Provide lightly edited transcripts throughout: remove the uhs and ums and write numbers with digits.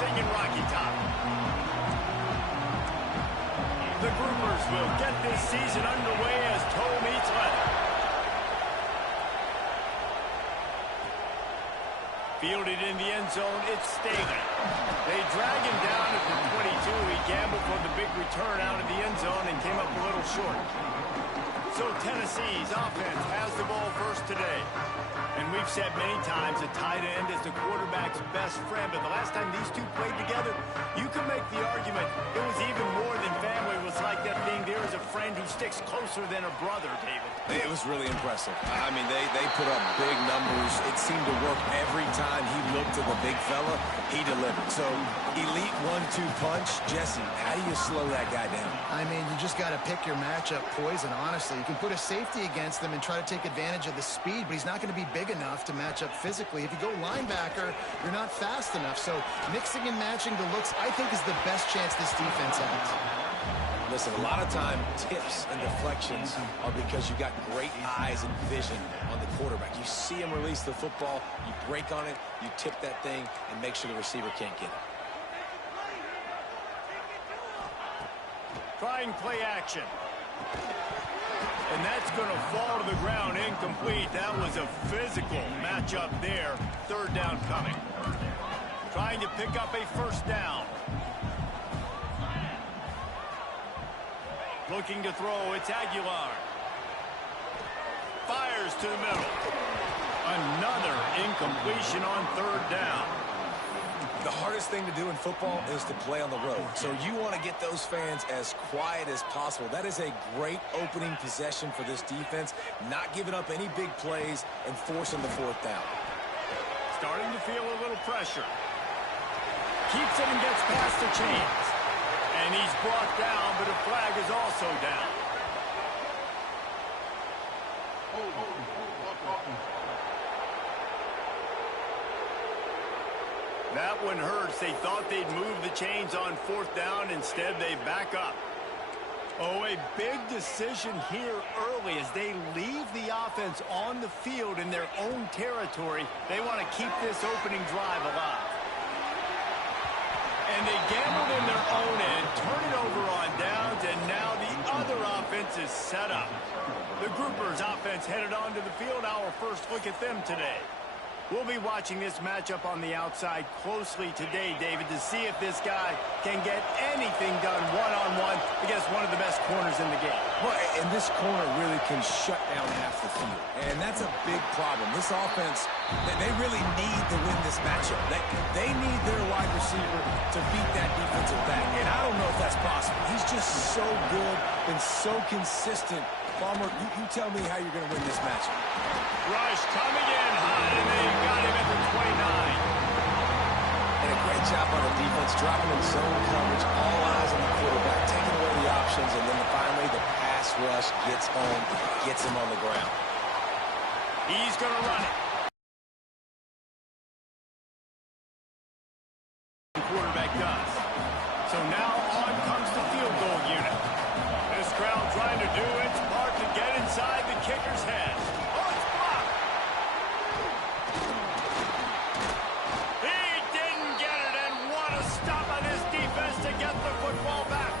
singing Rocky Top. The Groupers will get this season underway as toe meets leather. Fielded in the end zone, it's Staley. They drag him down at the 22. He gambled for the big return out of the end zone and came up a little short. So Tennessee's offense has the ball first today. And we've said many times a tight end is the quarterback's best friend. But the last time these two played together, you could make the argument it was even more than family. It was like that being there as a friend who sticks closer than a brother, David. It was really impressive. I mean, they put up big numbers. It seemed to work every time he looked to the big fella. He delivered. So, elite 1-2 punch. Jesse, how do you slow that guy down? I mean, you just got to pick your matchup poison, honestly. You can put a safety against them and try to take advantage of the speed, but he's not going to be big enough to match up physically. If you go linebacker, you're not fast enough. So, mixing and matching the looks, I think, is the best chance this defense has. Listen, a lot of time, tips and deflections are because you got great eyes and vision on the quarterback. You see him release the football, you break on it, you tip that thing, and make sure the receiver can't get it. Trying play action. And that's going to fall to the ground incomplete. That was a physical matchup there. Third down coming. Trying to pick up a first down. Looking to throw, it's Aguilar. Fires to the middle. Another incompletion on third down. The hardest thing to do in football is to play on the road. So you want to get those fans as quiet as possible. That is a great opening possession for this defense. Not giving up any big plays and forcing the fourth down. Starting to feel a little pressure. Keeps it and gets past the chains. And he's brought down, but a flag is also down. That one hurts. They thought they'd move the chains on fourth down. Instead, they back up. Oh, a big decision here early as they leave the offense on the field in their own territory. They want to keep this opening drive alive. And they gambled in their own end, turn it over on downs, and now the other offense is set up. The Groupers offense headed onto the field. Our first look at them today. We'll be watching this matchup on the outside closely today, David, to see if this guy can get anything done one-on-one against one of the best corners in the game. Well, and this corner really can shut down half the field. And that's a big problem. This offense, they really need to win this matchup. They need their wide receiver to beat that defensive back. And I don't know if that's possible. He's just so good and so consistent. Palmer, you tell me how you're going to win this matchup. Rush coming in high, and they got him at the 29. And a great job on the defense, dropping in zone coverage, all eyes on the quarterback, taking away the options, and then finally the pass rush gets home, gets him on the ground. He's going to run it. The quarterback does. So now on comes the field goal unit. This crowd trying to do its part to get inside the kicker's head. Oh, it's blocked. He didn't get it, and what a stop on his defense to get the football back.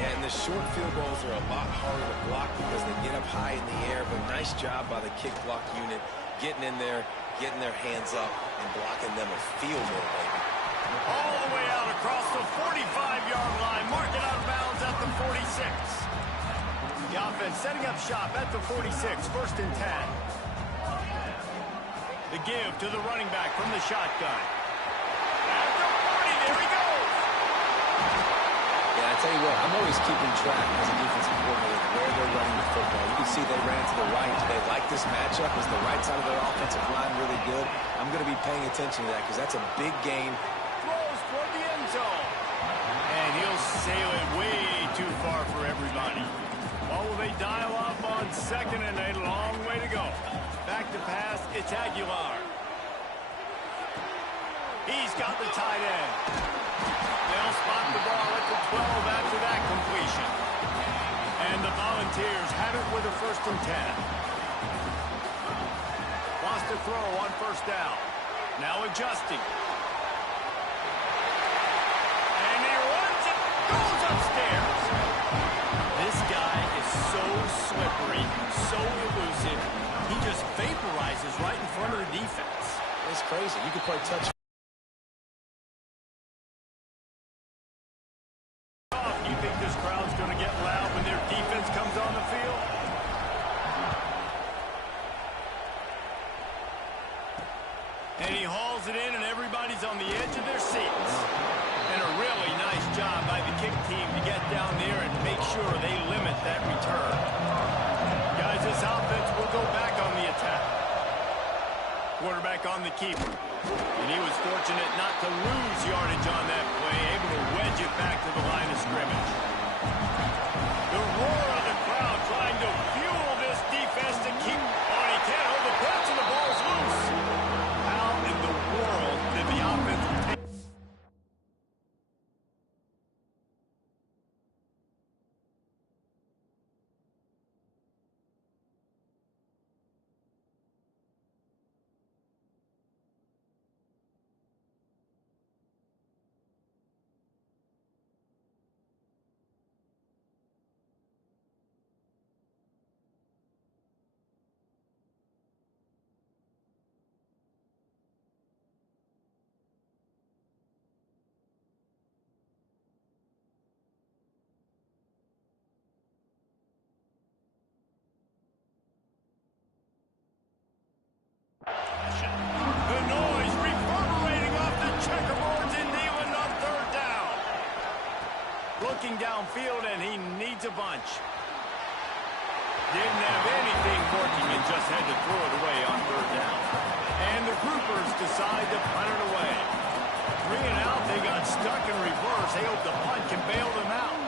Yeah, and the short field goals are a lot harder to block because they get up high in the air, but nice job by the kick block unit getting in there, getting their hands up, and blocking them a field goal, baby. All the way out across the 45-yard line, marking out of bounds at the 46. The offense setting up shop at the 46, first and 10. The give to the running back from the shotgun. At the 40, there he goes. Yeah, I tell you what, I'm always keeping track as a defensive coordinator where they're running the football. You can see they ran to the right. They like this matchup. Is the right side of their offensive line really good? I'm going to be paying attention to that because that's a big game. Throws toward the end zone. And he'll sail it way too far for everybody. Well, will they dial up on second and a long way to go? Back to pass, it's Aguilar. He's got the tight end. They'll spot the ball at the 12 after that completion. And the Volunteers have it with a first and 10. Lost a throw on first down. Now adjusting. And he runs it, goes upstairs. This guy is so slippery, so elusive. He just vaporizes right in front of the defense. It's crazy. You could play touch. You think this crowd's going to get loud when their defense comes on the field? And he hauls it in, and everybody's on the edge of their seats. And a really nice job by the kick team to get down there and make sure they limit that return. Guys, this offense will go back on the attack. Quarterback on the keeper. And he was fortunate not to lose yardage on that play, able to wedge it back to the line of scrimmage. The roar of the crowd trying to fuel this defense to keep... Oh, and he can't hold the punch, and the ball's loose. How in the world did the offense take... The noise reverberating off the checkerboards in Neyland on third down. Looking downfield, and he needs a bunch. Didn't have anything working and just had to throw it away on third down. And the Groupers decide to punt it away. 3 and out, they got stuck in reverse. They hope the punt can bail them out.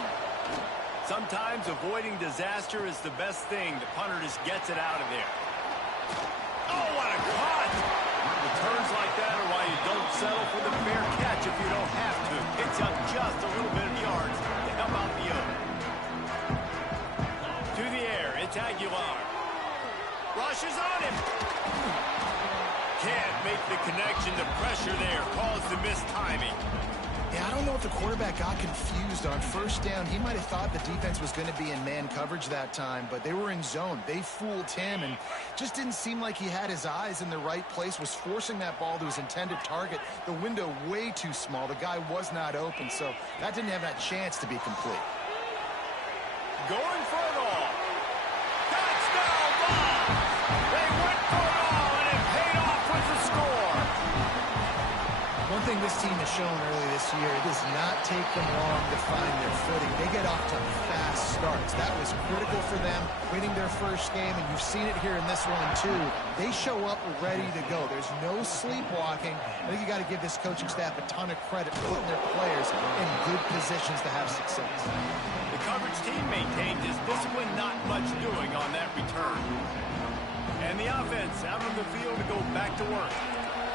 Sometimes avoiding disaster is the best thing. The punter just gets it out of there. Oh, what a cut! Returns like that are why you don't settle for the fair catch if you don't have to. Picks up just a little bit of yards to help out the other. Aguilar. Rushes on him. Can't make the connection. The pressure there caused the missed timing. Yeah, I don't know if the quarterback got confused on first down. He might have thought the defense was going to be in man coverage that time, but they were in zone. They fooled him and just didn't seem like he had his eyes in the right place, was forcing that ball to his intended target. The window way too small. The guy was not open, so that didn't have that chance to be complete. Going for it all. Touchdown ball. They went for it all, and it paid off with the score. One thing this team has shown early this year, it does not take them long to find their footing. They get off to fast starts. That was critical for them, winning their first game, and you've seen it here in this one, too. They show up ready to go. There's no sleepwalking. I think you got to give this coaching staff a ton of credit for putting their players in good positions to have success. The coverage team maintained his discipline, not much doing on that return. And the offense out on the field to go back to work.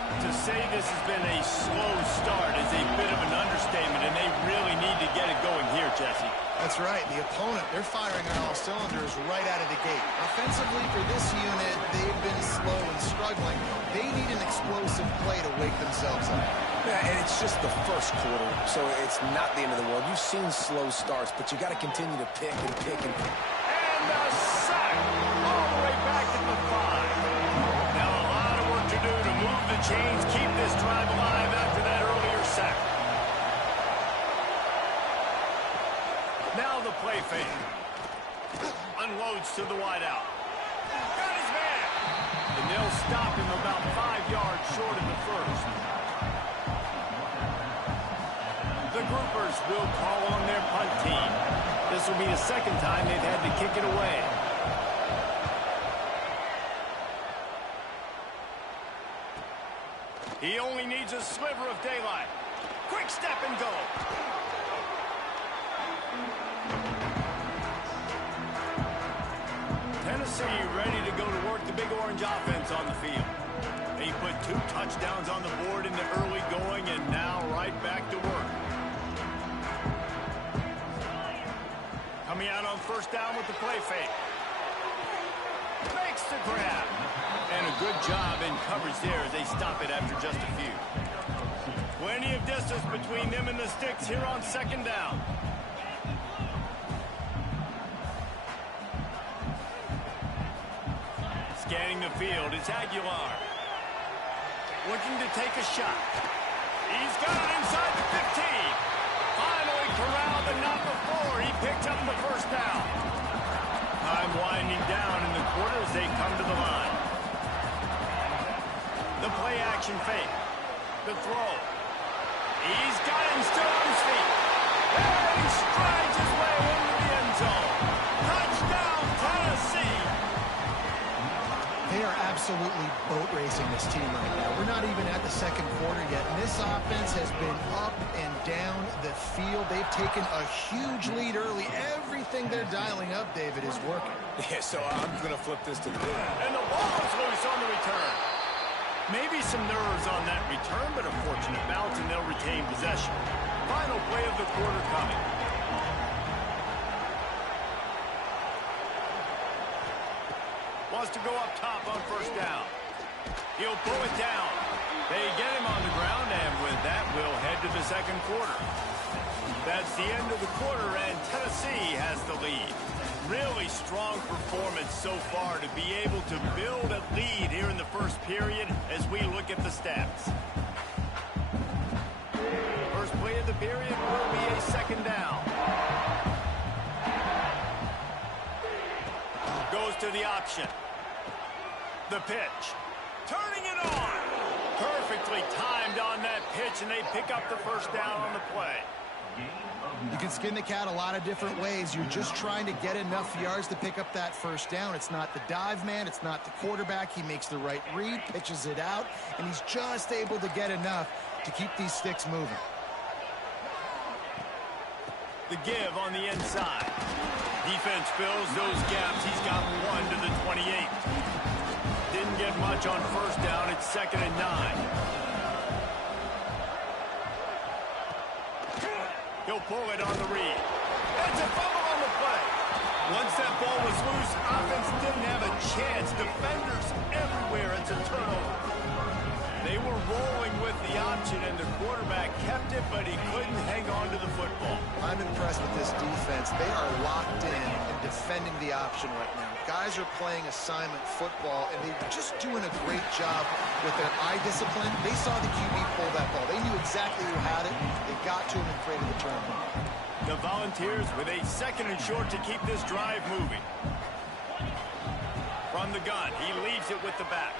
To say this has been a slow start is a bit of an understatement, and they really need to get it going here, Jesse. That's right. The opponent, they're firing on all cylinders right out of the gate. Offensively, for this unit, they've been slow and struggling. They need an explosive play to wake themselves up. Yeah, and it's just the first quarter, so it's not the end of the world. You've seen slow starts, but you got to continue to pick and pick and pick. And the sack all the way back to the 5. Now a lot of work to do to move the chains, keep this drive alive after that earlier sack. Now the play fake. Unloads to the wideout. Got his man. And they'll stop him about 5 yards short of the first. The Groupers will call on their punt team. This will be the second time they've had to kick it away. He only needs a sliver of daylight. Quick step and go. Tennessee ready to go to work the Big Orange offense on the field. They put 2 touchdowns on the board in the early going and now right back to work. Coming out on first down with the play fake. Makes the grab. And a good job in coverage there as they stop it after just a few. Plenty of distance between them and the sticks here on second down. Scanning the field, it's Aguilar. Looking to take a shot. He's got it inside the 15. Finally corralled, but not before. He picked up the first down. Time winding down in the quarter as they come to the line. The play action fake. The throw. He's got him still on his feet. And he strides his way into the end zone. Touchdown, Tennessee. They are absolutely boat racing this team right now. We're not even at the second quarter yet. And this offense has been up and down the field. They've taken a huge lead early. Everything they're dialing up, David, is working. Yeah, so I'm going to flip this to the good. And the ball is loose on the return. Maybe some nerves on that return, but a fortunate bounce, and they'll retain possession. Final play of the quarter coming. Wants to go up top on first down. He'll pull it down. They get him on the ground, and with that, we'll head to the second quarter. That's the end of the quarter, and Tennessee has the lead. Really strong performance so far to be able to build a lead here in the first period as we look at the stats. First play of the period will be a second down. Goes to the option. The pitch. Turning it on. Perfectly timed on that pitch, and they pick up the first down on the play. You can skin the cat a lot of different ways. You're just trying to get enough yards to pick up that first down. It's not the dive man. It's not the quarterback. He makes the right read, pitches it out, and he's just able to get enough to keep these sticks moving. The give on the inside. Defense fills those gaps. He's got 1 to the 28. Didn't get much on first down. It's 2nd and 9. He'll pull it on the read. It's a fumble on the play. Once that ball was loose, offense didn't have a chance. Defenders everywhere. It's a turnover. They were rolling with the option, and the quarterback kept it, but he couldn't hang on to the football. I'm impressed with this defense. They are locked in and defending the option right now. Guys are playing assignment football, and they're just doing a great job with their eye discipline. They saw the QB pull that ball. They knew exactly who had it. They got to him and created the turnover. The Volunteers with a 2nd and short to keep this drive moving. From the gun, he leaves it with the back.